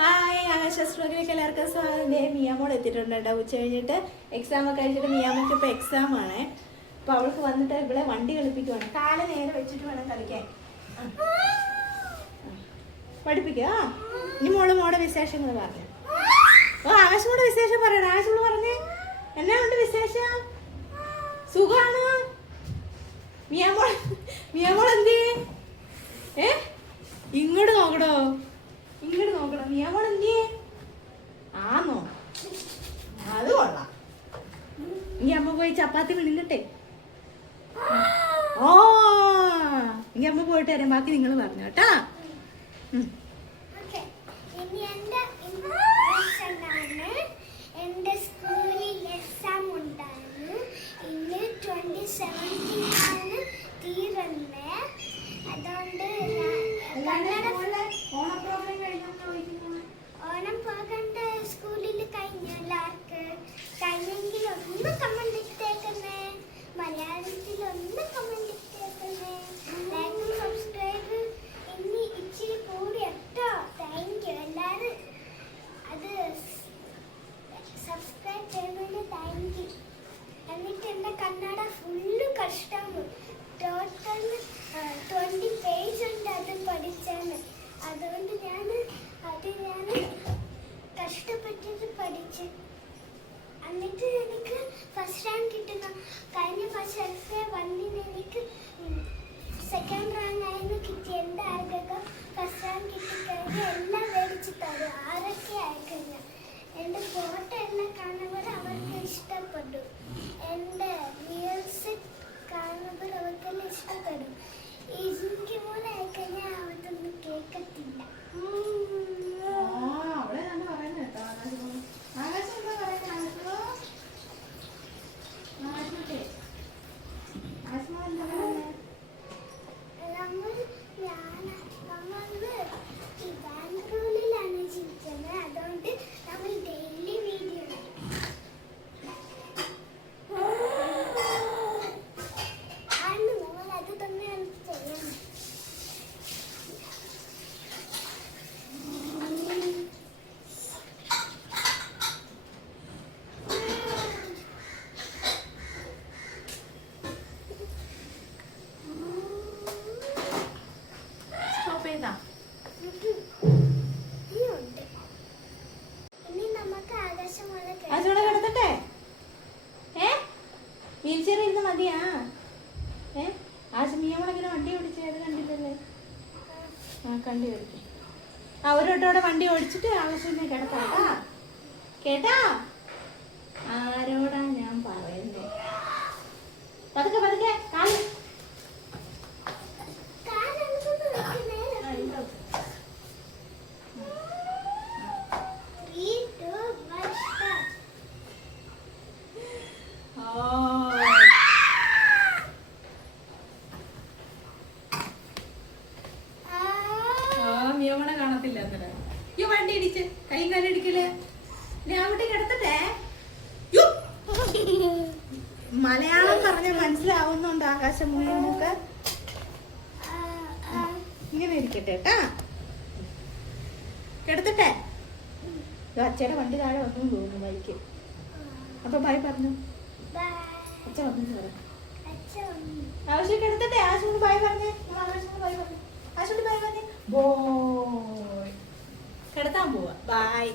Hi, ആകാശാസ്ത്രത്തിലേക്ക് എല്ലാവർക്കും സ്വാഗതം. മിയാമോൾ എത്തിയിട്ടുണ്ട് കേട്ടോ. ഉച്ച കഴിഞ്ഞിട്ട് എക്സാം ഒക്കെ കഴിച്ചിട്ട് മിയാമോക്ക് ഇപ്പോൾ എക്സാം ആണേ. അപ്പോൾ അവൾക്ക് വന്നിട്ട് ഇവിടെ വണ്ടി കളിപ്പിക്കുവാണ്. കാല് നേരെ വെച്ചിട്ട് വേണം കളിക്കാൻ. പഠിപ്പിക്കുക. ഇനി മോടെ വിശേഷങ്ങൾ പറഞ്ഞു. ആകാശമോടെ വിശേഷം പറയണം. ആകാശമോട് പറഞ്ഞേ, എന്നാ ഉണ്ട് വിശേഷം? സുഖാണോ? മിയാമോൾ എന്തി? ഇങ്ങോട്ട് നോക്കടോ, ഇങ്ങോട്ട് നോക്കണം. മിയാമോൾ എന്തി? ആന്നോ? അത് കൊള്ളാം. ഇനി അമ്മ പോയി ചപ്പാത്തി വിളിക്കട്ടെ. ഓ, ഇനി അമ്മ പോയിട്ട് വരാം. ബാക്കി നിങ്ങൾ പറഞ്ഞു കേട്ടാ. എന്റെ സ്കൂളിൽ എക്സാം ഉണ്ടായിരുന്നു. ഇന്ന് 2017 തീരുന്നേ. അതുകൊണ്ട് ഓണം പോകണ്ട സ്കൂളിൽ കഴിഞ്ഞാർക്ക് കഴിഞ്ഞെങ്കിൽ ഒന്ന് കമന്റ് ഇട്ടേക്കുന്നേ. മലയാളത്തിൽ ഒന്ന് കമന്റ് ഇട്ടേക്കുന്നേ. ലൈക്ക് സബ്സ്ക്രൈബ് ഇനി ഇച്ചിരി കൂടി കേട്ടോ. താങ്ക് യു എല്ലാവരും. അത് സബ്സ്ക്രൈബ് ചെയ്യുന്നതിന് താങ്ക് യു. എന്നിട്ട് എൻ്റെ കന്നഡ ഫുള്ള് കഷ്ടമാണ്. ടോട്ടൽ 20 പേജ് ഉണ്ട് അത് പഠിച്ചാണ്. അതുകൊണ്ട് ഞാൻ കഷ്ടപ്പെട്ടിട്ട് പഠിച്ചു. എന്നിട്ട് എനിക്ക് ഫസ്റ്റ് റാങ്ക് കിട്ടുന്നു. കഴിഞ്ഞ വർഷത്തെ വന്നിന് എനിക്ക് സെക്കൻഡ് റാങ്ക് ആയിരുന്നു കിട്ടി. എൻ്റെ ആൾക്കൊക്കെ ഫസ്റ്റ് റാങ്ക് കിട്ടിക്കഴിഞ്ഞാൽ എല്ലാം മേടിച്ച് തരും. ആരൊക്കെ അയക്കഴിഞ്ഞാൽ എൻ്റെ ഫോട്ടോ എല്ലാം കാണുമ്പോൾ അവർക്ക് ഇഷ്ടപ്പെട്ടു. എൻ്റെ റീൽസ് കാണുമ്പോൾ അവർക്കെല്ലാം ഇഷ്ടപ്പെടും. എനിക്ക് പോലെ അയക്കഴിഞ്ഞാൽ അവർക്കൊന്നും കേൾക്കത്തില്ല. ബാംഗ്ലൂരിലാണ് ജീവിക്കുന്നത്. അതുകൊണ്ട് നമ്മൾ ഡെയിലി വീഡിയോ ആണ്. നമ്മൾ അത് തന്നെയാണ് ചെയ്യുന്നത്. വീൽ ചെയർ ഇരുന്ന് മതിയാ? മിയാമോളിങ്ങനെ വണ്ടി ഓടിച്ചത് കണ്ടില്ലല്ലേ? കണ്ടി ഓടിക്കും. ഒരു വട്ടോടെ വണ്ടി ഓടിച്ചിട്ട് ആവശ്യമേ കിടത്താട്ടാ. കേട്ടാ? ആരോടാ ഞാൻ പറയുന്നേ? പതുക്കെ പതുക്കെ കാല്. മിയാമോളെ കാണത്തില്ല. അന്നേരം ഈ വണ്ടി ഇടിച്ച് കൈ കാലടിക്കല്. ഞാൻ കുട്ടി കിടത്തട്ടെ. മലയാളം പറഞ്ഞാൽ മനസ്സിലാവുന്നുണ്ട് ആകാശം മുഴുവനൊക്കെ. ഇങ്ങനെ ഇരിക്കട്ടെ കേട്ടാ. കിടത്തട്ടെ. അച്ഛയുടെ വണ്ടി താഴെ വന്നു തോന്നുന്നു ബൈക്ക്. അപ്പൊ ബൈ പറഞ്ഞു. അച്ഛ വന്നു പറയാം. ആവശ്യം കിടത്തട്ടെ. ആവശ്യം ബൈ പറഞ്ഞേ. ആവശ്യം ബൈ പറഞ്ഞു. ആവശ്യം ബൈ പറഞ്ഞേ. ബോയ് കിടത്താൻ പോവാ. ബൈ.